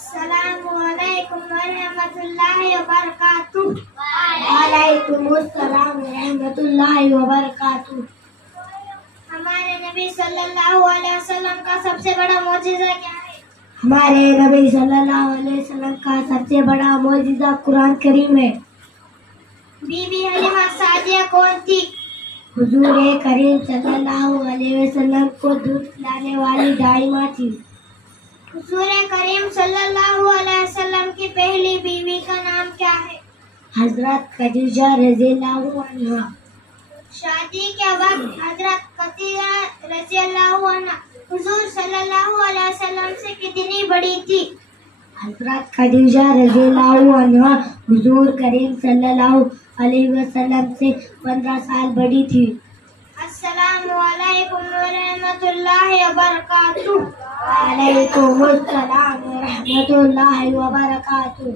السلام علیکم ورحمۃ اللہ وبرکاتہ. وعلیکم السلام ورحمۃ اللہ وبرکاتہ. ہمارے نبی صلی اللہ علیہ وسلم کا سب سے بڑا معجزہ کیا ہے؟ ہمارے نبی صلی اللہ علیہ وسلم کا سب سے بڑا معجزہ قرآن کریم ہے. بی بی حلیمہ سعدیہ کون تھی؟ حضور کریم صلی اللہ علیہ وسلم کو دودھ پلانے والی دائمہ تھی. حضور کریم صلی اللہ علیہ وسلم کی پہلی بیوی کا نام کیا ہے؟ حضرت خدیجہ رضی اللہ عنہا. شادی کے وقت حضرت خدیجہ رضی اللہ عنہا حضور صلی اللہ علیہ وسلم سے کتنی بڑی تھی؟ حضرت خدیجہ رضی اللہ عنہا حضور کریم صلی اللہ علیہ وسلم سے 15 سال بڑی تھی. السلام علیکم ورحمۃ اللہ وبرکاتہ. وعلیکم السلام ورحمۃ اللہ وبرکاتہ.